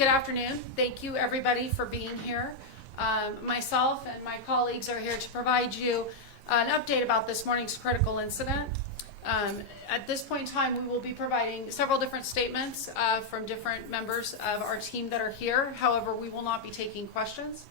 Good afternoon. Thank you everybody for being here. Myself and my colleagues are here to provide you an update about this morning's critical incident. At this point in time, we will be providing several different statements from different members of our team that are here. However, we will not be taking questions.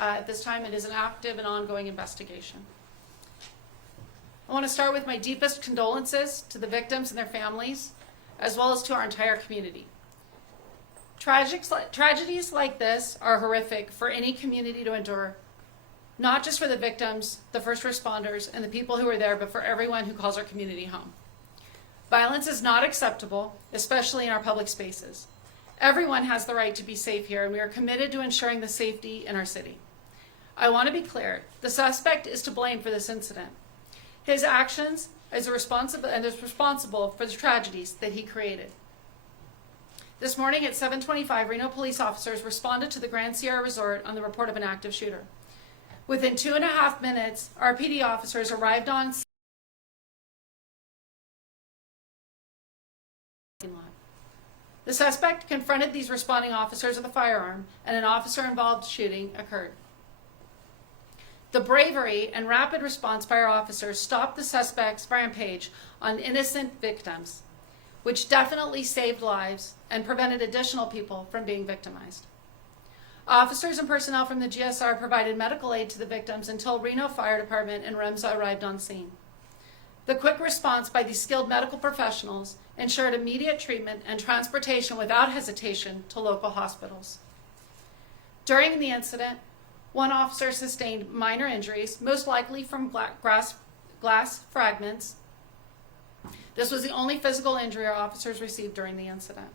At this time, it is an active and ongoing investigation. I want to start with my deepest condolences to the victims and their families, as well as to our entire community. Tragedies like this are horrific for any community to endure, not just for the victims, the first responders, and the people who are there, but for everyone who calls our community home. Violence is not acceptable, especially in our public spaces. Everyone has the right to be safe here, and we are committed to ensuring the safety in our city. I want to be clear, the suspect is to blame for this incident. His actions is responsible for the tragedies that he created. This morning at 7:25, Reno police officers responded to the Grand Sierra Resort on the report of an active shooter. Within 2.5 minutes, our PD officers arrived on scene. The suspect confronted these responding officers with a firearm, and an officer-involved shooting occurred. The bravery and rapid response by our officers stopped the suspect's rampage on innocent victims, which definitely saved lives and prevented additional people from being victimized. Officers and personnel from the GSR provided medical aid to the victims until Reno Fire Department and REMSA arrived on scene. The quick response by these skilled medical professionals ensured immediate treatment and transportation without hesitation to local hospitals. During the incident, one officer sustained minor injuries, most likely from glass fragments. This was the only physical injury our officers received during the incident.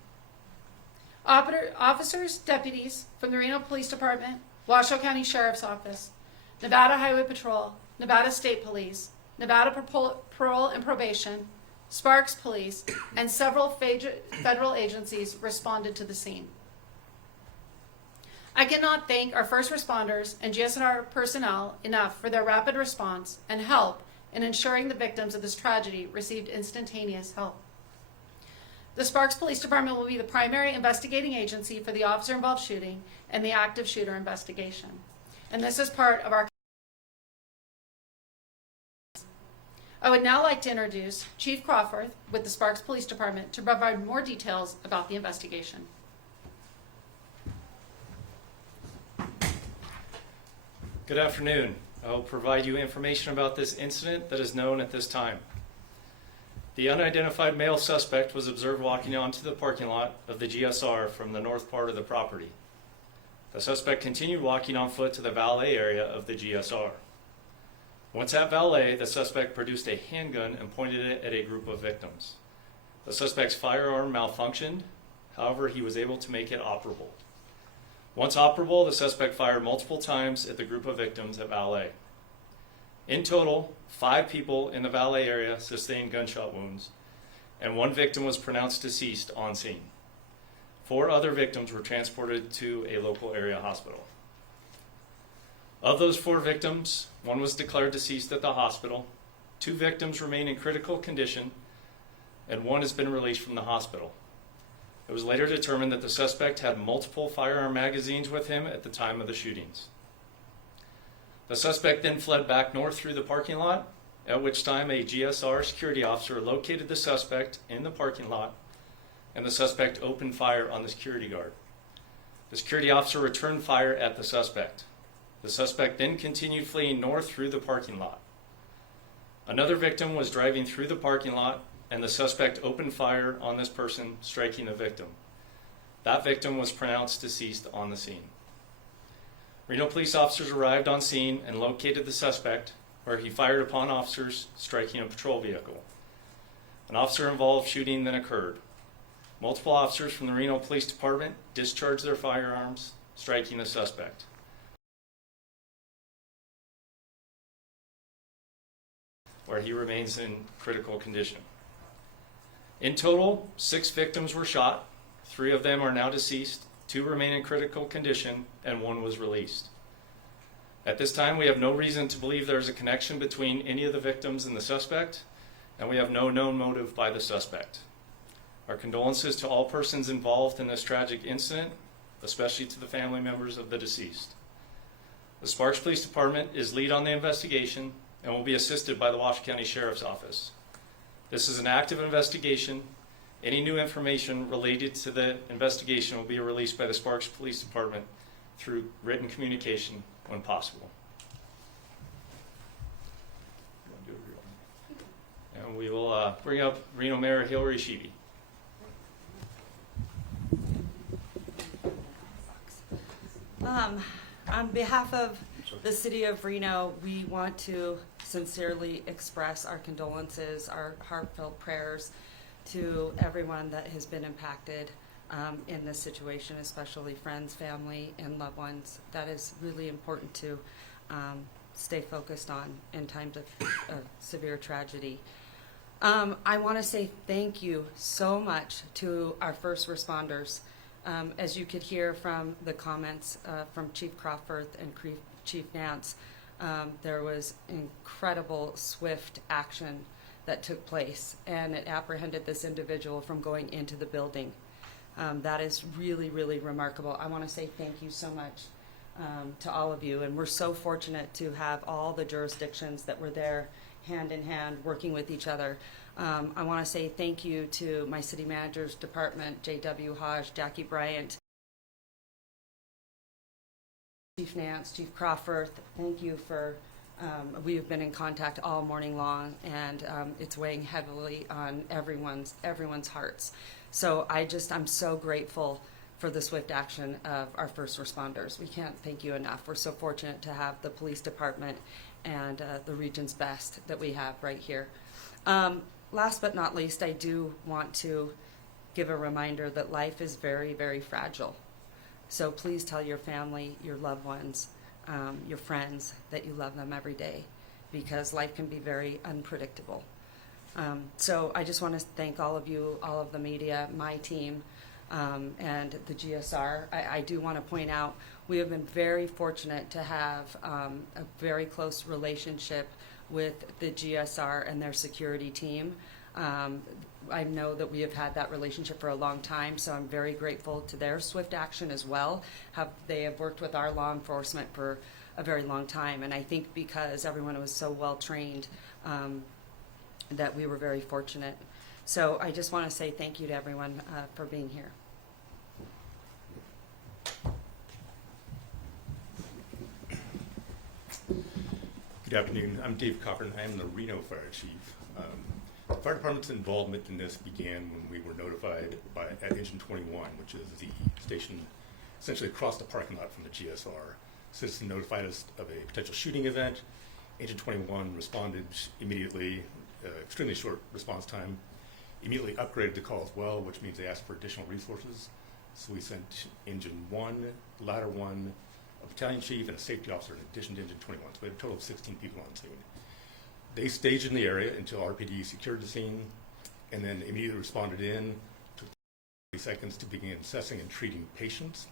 Officers, deputies from the Reno Police Department, Washoe County Sheriff's Office, Nevada Highway Patrol, Nevada State Police, Nevada Parole and Probation, Sparks Police, and several federal agencies responded to the scene. I cannot thank our first responders and GSR personnel enough for their rapid response and help in ensuring the victims of this tragedy received instantaneous help. The Sparks Police Department will be the primary investigating agency for the officer-involved shooting and the active shooter investigation. And this is part of our... I would now like to introduce Chief Crawford with the Sparks Police Department to provide more details about the investigation. Good afternoon. I will provide you information about this incident that is known at this time. The unidentified male suspect was observed walking onto the parking lot of the GSR from the north part of the property. The suspect continued walking on foot to the valet area of the GSR. Once at valet, the suspect produced a handgun and pointed it at a group of victims. The suspect's firearm malfunctioned, however, he was able to make it operable. Once operable, the suspect fired multiple times at the group of victims at valet. In total, 5 people in the valet area sustained gunshot wounds, and 1 victim was pronounced deceased on scene. 4 other victims were transported to a local area hospital. Of those 4 victims, 1 was declared deceased at the hospital, 2 victims remain in critical condition, and 1 has been released from the hospital. It was later determined that the suspect had multiple firearm magazines with him at the time of the shootings. The suspect then fled back north through the parking lot, at which time a GSR security officer located the suspect in the parking lot, and the suspect opened fire on the security guard. The security officer returned fire at the suspect. The suspect then continued fleeing north through the parking lot. Another victim was driving through the parking lot, and the suspect opened fire on this person, striking the victim. That victim was pronounced deceased on the scene. Reno police officers arrived on scene and located the suspect, where he fired upon officers, striking a patrol vehicle. An officer-involved shooting then occurred. Multiple officers from the Reno Police Department discharged their firearms, striking the suspect. Where he remains in critical condition. In total, 6 victims were shot. 3 of them are now deceased, 2 remain in critical condition, and 1 was released. At this time, we have no reason to believe there is a connection between any of the victims and the suspect, and we have no known motive by the suspect. Our condolences to all persons involved in this tragic incident, especially to the family members of the deceased. The Sparks Police Department is lead on the investigation and will be assisted by the Washington County Sheriff's Office. This is an active investigation. Any new information related to the investigation will be released by the Sparks Police Department through written communication when possible. And we will bring up Reno Mayor Hillary Sheeby. On behalf of the City of Reno, we want to sincerely express our condolences, our heartfelt prayers to everyone that has been impacted in this situation, especially friends, family, and loved ones. That is really important to stay focused on in times of severe tragedy. I want to say thank you so much to our first responders. As you could hear from the comments from Chief Crawford and Chief Nance, there was incredible, swift action that took place, and it apprehended this individual from going into the building. That is really, really remarkable. I want to say thank you so much to all of you, and we're so fortunate to have all the jurisdictions that were there hand in hand working with each other. I want to say thank you to my city manager's department, J.W. Hodge, Jackie Bryant, Chief Nance, Chief Crawford. Thank you for, we have been in contact all morning long, and it's weighing heavily on everyone's hearts. So I'm so grateful for the swift action of our first responders. We can't thank you enough. We're so fortunate to have the police department and the region's best that we have right here. Last but not least, I do want to give a reminder that life is very, very fragile. So please tell your family, your loved ones, your friends that you love them every day, because life can be very unpredictable. So I just want to thank all of you, all of the media, my team, and the GSR. I do want to point out we have been very fortunate to have a very close relationship with the GSR and their security team. I know that we have had that relationship for a long time, so I'm very grateful to their swift action as well. They have worked with our law enforcement for a very long time, and I think because everyone was so well trained that we were very fortunate. So I just want to say thank you to everyone for being here. Good afternoon. I'm Dave Cochran. I am the Reno Fire Chief. The fire department's involvement in this began when we were notified at Engine 21, which is the station essentially across the parking lot from the GSR. Citizen notified us of a potential shooting event. Engine 21 responded immediately, extremely short response time, immediately upgraded the call as well, which means they asked for additional resources. So we sent Engine 1, Ladder 1, a battalion chief, and a safety officer in addition to Engine 21. So we had a total of 16 people on scene. They staged in the area until RPD secured the scene, and then immediately responded in, took 30 seconds to begin assessing and treating patients.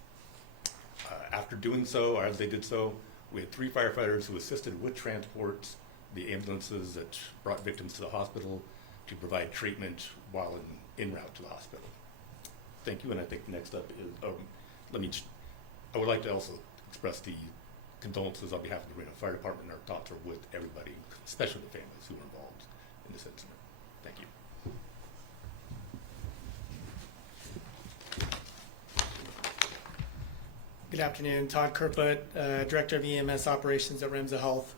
After doing so, or as they did so, we had 3 firefighters who assisted with transports, the ambulances that brought victims to the hospital to provide treatment while en route to the hospital. Thank you, and I think next up is, I would like to also express the condolences on behalf of the Reno Fire Department. Our thoughts are with everybody, especially the families who were involved in this incident. Thank you. Good afternoon. Todd Kerput, Director of EMS Operations at Remsa Health.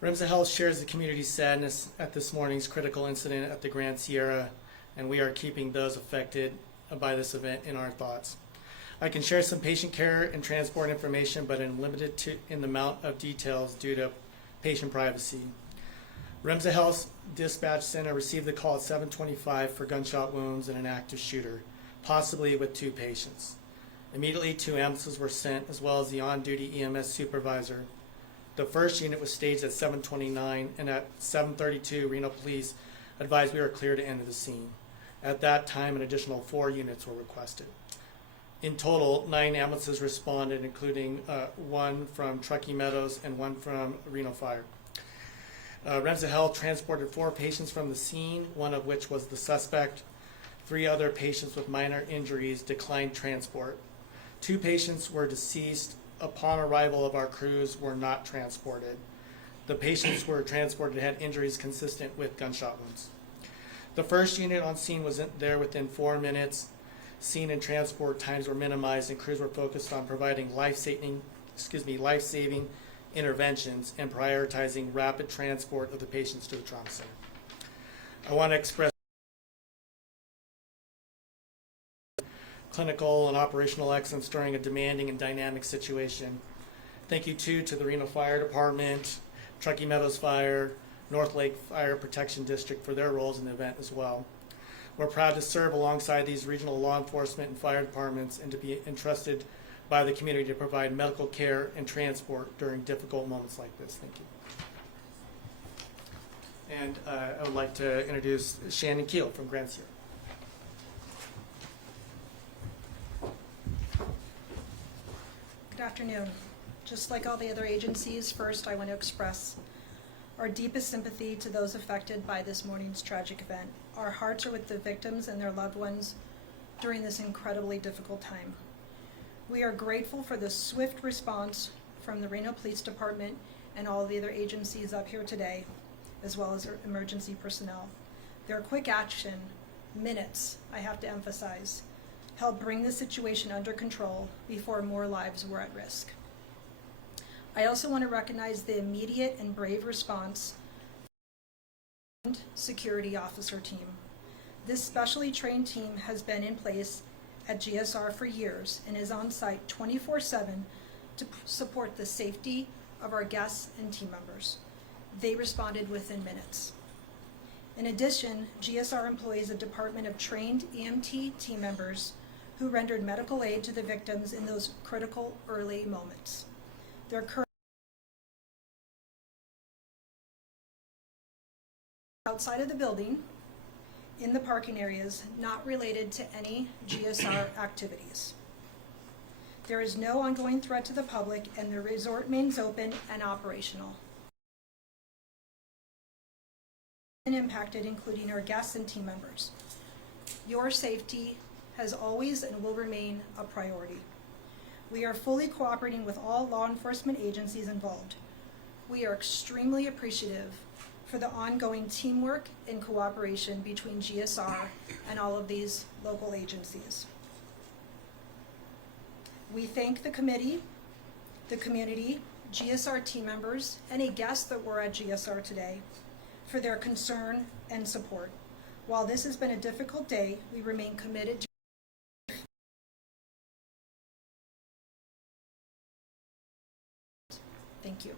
Remsa Health shares the community's sadness at this morning's critical incident at the Grand Sierra, and we are keeping those affected by this event in our thoughts. I can share some patient care and transport information, but am limited in the amount of details due to patient privacy. Remsa Health's dispatch center received the call at 7:25 for gunshot wounds and an active shooter, possibly with 2 patients. Immediately, 2 ambulances were sent, as well as the on-duty EMS supervisor. The first unit was staged at 7:29, and at 7:32, Reno Police advised we were clear to enter the scene. At that time, an additional 4 units were requested. In total, 9 ambulances responded, including 1 from Truckee Meadows and 1 from Reno Fire. Remsa Health transported 4 patients from the scene, 1 of which was the suspect. 3 other patients with minor injuries declined transport. 2 patients were deceased upon arrival of our crews, were not transported. The patients were transported had injuries consistent with gunshot wounds. The first unit on scene was there within 4 minutes. Scene and transport times were minimized, and crews were focused on providing life-saving interventions and prioritizing rapid transport of the patients to the trauma center. I want to express clinical and operational excellence during a demanding and dynamic situation. Thank you too to the Reno Fire Department, Truckee Meadows Fire, North Lake Fire Protection District for their roles in the event as well. We're proud to serve alongside these regional law enforcement and fire departments and to be entrusted by the community to provide medical care and transport during difficult moments like this. Thank you. And I would like to introduce Shannon Keel from Grand Sierra. Good afternoon. Just like all the other agencies, first I want to express our deepest sympathy to those affected by this morning's tragic event. Our hearts are with the victims and their loved ones during this incredibly difficult time. We are grateful for the swift response from the Reno Police Department and all the other agencies up here today, as well as our emergency personnel. Their quick action, minutes, I have to emphasize, helped bring the situation under control before more lives were at risk. I also want to recognize the immediate and brave response and security officer team. This specially trained team has been in place at GSR for years and is on site 24/7 to support the safety of our guests and team members. They responded within minutes. In addition, GSR employs a department of trained EMT team members who rendered medical aid to the victims in those critical early moments. Their current outside of the building, in the parking areas, not related to any GSR activities. There is no ongoing threat to the public, and the resort remains open and operational. And impacted, including our guests and team members. Your safety has always and will remain a priority. We are fully cooperating with all law enforcement agencies involved. We are extremely appreciative for the ongoing teamwork and cooperation between GSR and all of these local agencies. We thank the committee, the community, GSR team members, any guests that were at GSR today for their concern and support. While this has been a difficult day, we remain committed to Thank you.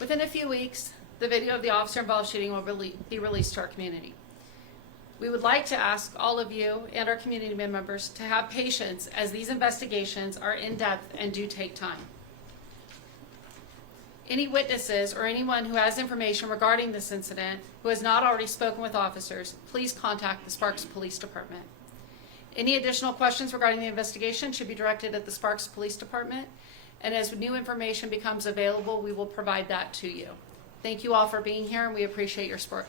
Within a few weeks, the video of the officer-involved shooting will be released to our community. We would like to ask all of you and our community members to have patience as these investigations are in-depth and do take time. Any witnesses or anyone who has information regarding this incident who has not already spoken with officers, please contact the Sparks Police Department. Any additional questions regarding the investigation should be directed at the Sparks Police Department, and as new information becomes available, we will provide that to you. Thank you all for being here, and we appreciate your support.